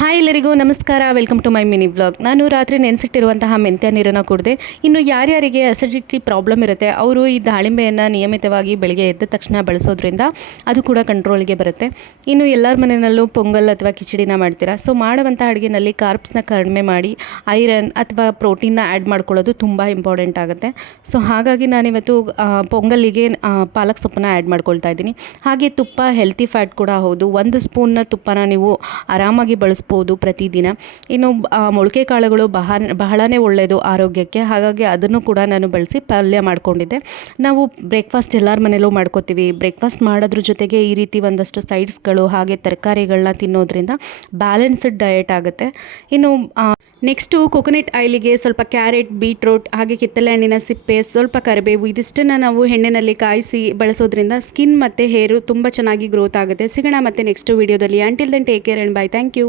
Hi ಎಲ್ಲರಿಗೂ ನಮಸ್ಕಾರ. Welcome to my mini vlog. ನಾನು ರಾತ್ರಿ ನೆನೆಸಿಟ್ಟಿರುವಂತಹ ಮೆಂತ್ಯ ನೀರನ್ನು ಕುಡಿದೆ. ಇನ್ನು ಯಾರ್ಯಾರಿಗೆ ಅಸಿಡಿಟಿ ಪ್ರಾಬ್ಲಮ್ ಇರುತ್ತೆ ಅವರು ಈ ದಾಳಿಂಬೆಯನ್ನು ನಿಯಮಿತವಾಗಿ ಬೆಳಗ್ಗೆ ಎದ್ದ ತಕ್ಷಣ ಬಳಸೋದ್ರಿಂದ ಅದು ಕೂಡ ಕಂಟ್ರೋಲ್ಗೆ ಬರುತ್ತೆ. ಇನ್ನು ಎಲ್ಲರ ಮನೆಯಲ್ಲೂ ಪೊಂಗಲ್ ಅಥವಾ ಕಿಚಡಿನ ಮಾಡ್ತೀರಾ. ಸೊ ಮಾಡುವಂಥ ಅಡುಗೆನಲ್ಲಿ ಕಾರ್ಬ್ಸ್ನ ಕಡಿಮೆ ಮಾಡಿ ಐರನ್ ಅಥವಾ ಪ್ರೋಟೀನ್ನ ಆ್ಯಡ್ ಮಾಡ್ಕೊಳ್ಳೋದು ತುಂಬ ಇಂಪಾರ್ಟೆಂಟ್ ಆಗುತ್ತೆ. ಸೊ ಹಾಗಾಗಿ ನಾನಿವತ್ತು ಪೊಂಗಲ್ಲಿಗೆ ಪಾಲಕ್ ಸೊಪ್ಪನ್ನ ಆ್ಯಡ್ ಮಾಡ್ಕೊಳ್ತಾ ಇದ್ದೀನಿ. ಹಾಗೆ ತುಪ್ಪ ಹೆಲ್ತಿ ಫ್ಯಾಟ್ ಕೂಡ ಹೌದು. 1 ಸ್ಪೂನ್ನ ತುಪ್ಪನ ನೀವು ಆರಾಮಾಗಿ ಬಳಸ್ಬೋದು ಪ್ರತಿದಿನ. ಇನ್ನು ಮೊಳಕೆ ಕಾಳುಗಳು ಬಹಳನೇ ಒಳ್ಳೆಯದು ಆರೋಗ್ಯಕ್ಕೆ. ಹಾಗಾಗಿ ಅದನ್ನು ಕೂಡ ನಾನು ಬಳಸಿ ಪಲ್ಯ ಮಾಡ್ಕೊಂಡಿದ್ದೆ. ನಾವು ಬ್ರೇಕ್ಫಾಸ್ಟ್ ಎಲ್ಲರ ಮನೇಲೂ ಮಾಡ್ಕೋತೀವಿ. ಬ್ರೇಕ್ಫಾಸ್ಟ್ ಮಾಡೋದ್ರ ಜೊತೆಗೆ ಈ ರೀತಿ ಒಂದಷ್ಟು ಸೈಡ್ಸ್ಗಳು ಹಾಗೆ ತರಕಾರಿಗಳನ್ನ ತಿನ್ನೋದ್ರಿಂದ ಬ್ಯಾಲೆನ್ಸ್ಡ್ ಡಯಟ್ ಆಗುತ್ತೆ. ಇನ್ನು ನೆಕ್ಸ್ಟು ಕೊಕೊನಟ್ ಆಯಿಲಿಗೆ ಸ್ವಲ್ಪ ಕ್ಯಾರೆಟ್, ಬೀಟ್ರೂಟ್ ಹಾಗೆ ಕಿತ್ತಳೆ ಹಣ್ಣಿನ ಸಿಪ್ಪೆ, ಸ್ವಲ್ಪ ಕರಿಬೇವು ಇದಿಷ್ಟನ್ನು ನಾವು ಎಣ್ಣೆಯಲ್ಲಿ ಕಾಯಿಸಿ ಬಳಸೋದ್ರಿಂದ ಸ್ಕಿನ್ ಮತ್ತು ಹೇರು ತುಂಬ ಚೆನ್ನಾಗಿ ಗ್ರೋತ್ ಆಗುತ್ತೆ. ಸಿಗೋಣ ಮತ್ತೆ ನೆಕ್ಸ್ಟ್ ವಿಡಿಯೋದಲ್ಲಿ. Until then take care and bye. Thank you.